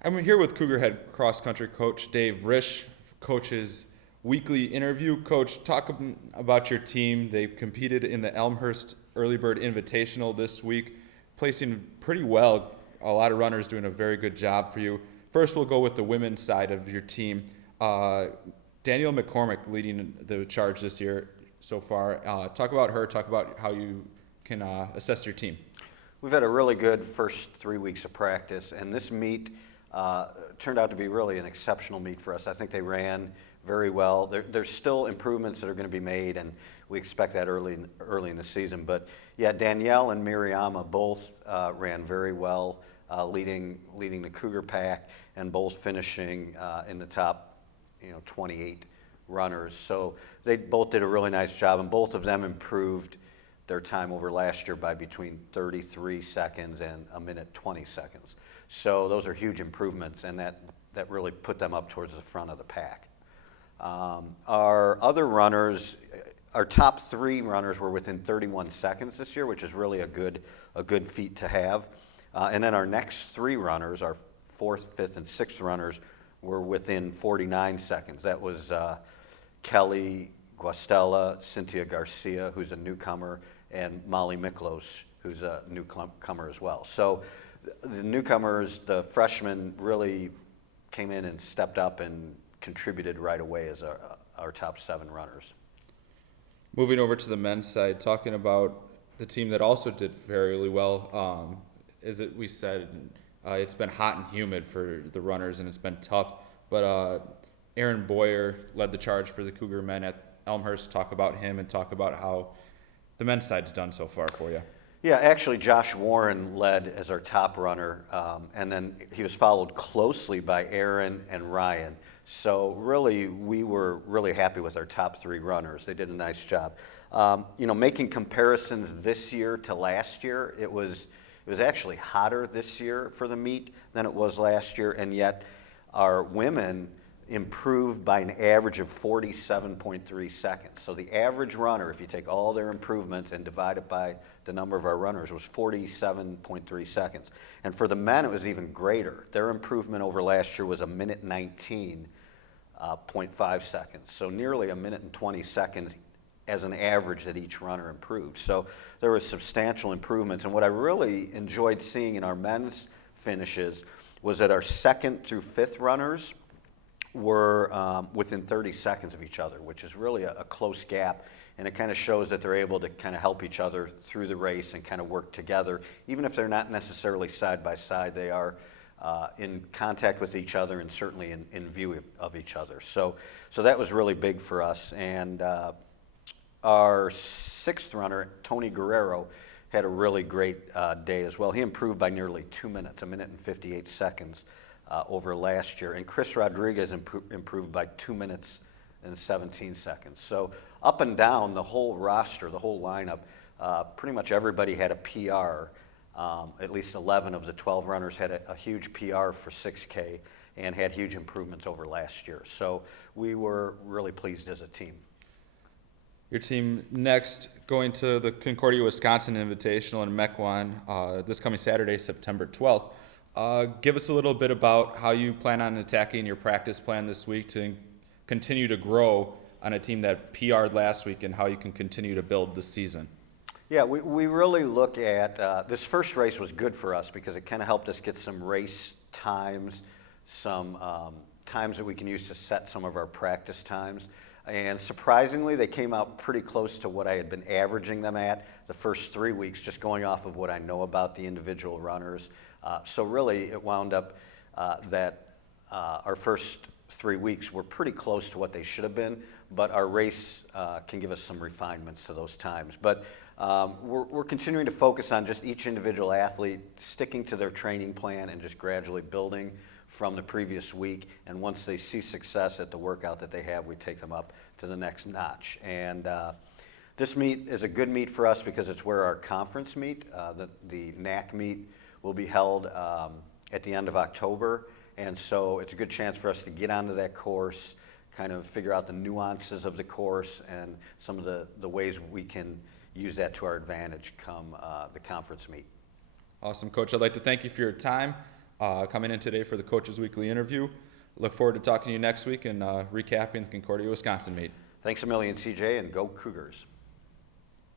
I'm here with Cougar head cross country coach Dave Risch. Coach's weekly interview. Coach, talk about your team. They competed in the Elmhurst Early Bird Invitational this week, placing pretty well. A lot of runners doing a very good job for you. First, we'll go with the women's side of your team. Danielle McCormick leading the charge this year so far. Talk about her. Talk about how you can assess your team. We've had a really good first 3 weeks of practice, and this meet turned out to be really an exceptional meet for us. I think they ran very well. There's still improvements that are going to be made, and we expect that early in the season. But yeah, Danielle and Miriama both ran very well, leading the Cougar pack, and both finishing in the top 28 runners. So they both did a really nice job, and both of them improved their time over last year by between 33 seconds and a minute 20 seconds. So those are huge improvements, and that really put them up towards the front of the pack. Our other runners, our top three runners were within 31 seconds this year, which is really a good feat to have. And then our next three runners, our fourth, fifth, and sixth runners, were within 49 seconds. That was Kelly Guastella, Cynthia Garcia, who's a newcomer, and Molly Miklos, who's a newcomer as well. So the newcomers, the freshmen, really came in and stepped up and contributed right away as our top seven runners. Moving over to the men's side, talking about the team that also did fairly well. As we said, it's been hot and humid for the runners, and it's been tough. But Aaron Boyer led the charge for the Cougar men at Elmhurst. Talk about him and talk about how the men's side's done so far for you. Yeah, actually, Josh Warren led as our top runner, and then he was followed closely by Aaron and Ryan. So really, we were really happy with our top three runners. They did a nice job. Making comparisons this year to last year, it was actually hotter this year for the meet than it was last year, and yet our women improved by an average of 47.3 seconds. So the average runner, if you take all their improvements and divide it by the number of our runners, was 47.3 seconds. And for the men, it was even greater. Their improvement over last year was a minute 19.5 seconds. So nearly a minute and 20 seconds as an average that each runner improved. So there was substantial improvements. And what I really enjoyed seeing in our men's finishes was that our second through fifth runners were within 30 seconds of each other, which is really a close gap, and it kind of shows that they're able to kind of help each other through the race and kind of work together. Even if they're not necessarily side by side, they are in contact with each other and certainly in view of each other. So that was really big for us. And our sixth runner, Tony Guerrero, had a really great day as well. He improved by nearly 2 minutes, a minute and 58 seconds. Over last year, and Chris Rodriguez improved by 2 minutes and 17 seconds. So up and down the whole roster, the whole lineup, pretty much everybody had a PR. At least 11 of the 12 runners had a huge PR for 6K and had huge improvements over last year. So we were really pleased as a team. Your team next going to the Concordia, Wisconsin Invitational in Mequon this coming Saturday, September 12th. Give us a little bit about how you plan on attacking your practice plan this week to continue to grow on a team that PR'd last week, and how you can continue to build this season. Yeah, we really look at this first race was good for us because it kind of helped us get some race times, some times that we can use to set some of our practice times. And surprisingly, they came out pretty close to what I had been averaging them at the first 3 weeks, just going off of what I know about the individual runners. So really, it wound up that our first 3 weeks were pretty close to what they should have been, but our race can give us some refinements to those times. But we're continuing to focus on just each individual athlete sticking to their training plan and just gradually building from the previous week. And once they see success at the workout that they have, we take them up to the next notch. And this meet is a good meet for us because it's where our conference meet, the NAC meet, will be held at the end of October, and so it's a good chance for us to get onto that course, kind of figure out the nuances of the course and some of the ways we can use that to our advantage come the conference meet. Awesome, Coach. I'd like to thank you for your time. coming in today for the Coaches Weekly interview. Look forward to talking to you next week and recapping the Concordia, Wisconsin meet. Thanks a million, CJ, and go Cougars.